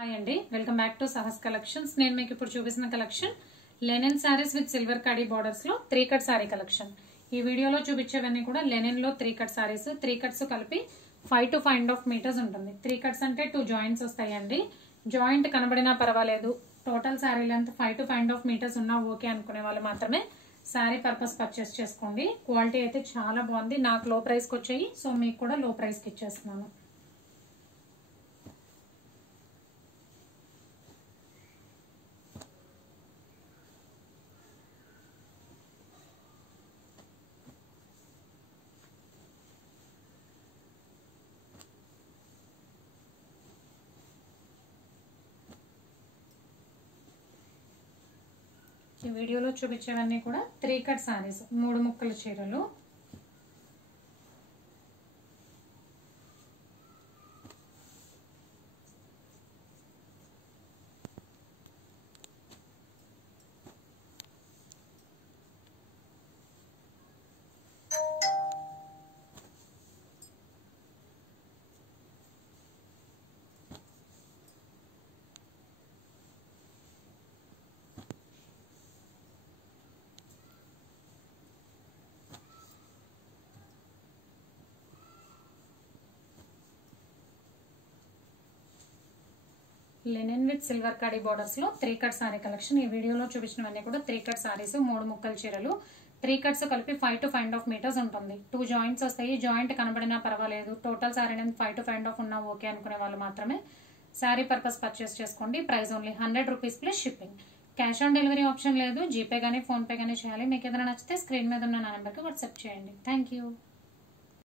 Hi అండి, welcome back to Sahas collections. నేను మీకు ఇప్పుడు చూపిస్తున్న collection linen sarees with silver కడీ బోర్డర్స్ లో 3 కట్ సారీ కలెక్షన్. ఈ వీడియోలో చూపించేవన్నీ కూడా లెనిన్ లో 3 కట్ సారీస్. 3 కట్స్ కలిపి 5 to 5.5 మీటర్స్ ఉంటుంది. 3 కట్స్ అంటే 2 జాయింట్స్ వస్తాయండి. జాయింట్ కనబడినా పర్వాలేదు, total saree length 5 to 5.5 metres ఉన్నా ఓకే అనుకునే వాళ్ళు మాత్రమే సారీ పర్పస్ పర్చేస్ చేసుకోండి. క్వాలిటీ అయితే చాలా బాగుంది. నాకు లో ప్రైస్కి వచ్చాయి, సో మీకు కూడా లో ప్రైస్కి ఇచ్చేస్తున్నాను. ఈ వీడియోలో చూపించేవన్నీ కూడా 3 కట్ సారీస్, 3 ముక్కల చీరలు. లెనిన్ విత్ సిల్వర్ కడీ బోర్డర్స్ లో 3 కట్ సారీ కలెక్షన్. ఈ వీడియోలో చూపించినవన్నీ కూడా 3 కట్ సారీస్, 3 ముక్కల చీరలు. 3 కట్స్ కలిపి 5 to 5.5 మీటర్స్ ఉంటుంది. 2 జాయింట్స్ వస్తాయి. జాయింట్ కనబడినా పర్వాలేదు, టోటల్ సారీ 5 to 5.5 ఉన్నా ఓకే అనుకునే వాళ్ళు మాత్రమే సారీ పర్పస్ పర్చేస్ చేసుకోండి. Price only 100 rupees plus shipping. Cash on delivery option లేదు. జీపే కానీ ఫోన్ పే కానీ చేయాలి. మీకు ఏదైనా నచ్చితే స్క్రీన్ మీద ఉన్న నా నెంబర్కి వాట్సాప్ చేయండి. Thank you.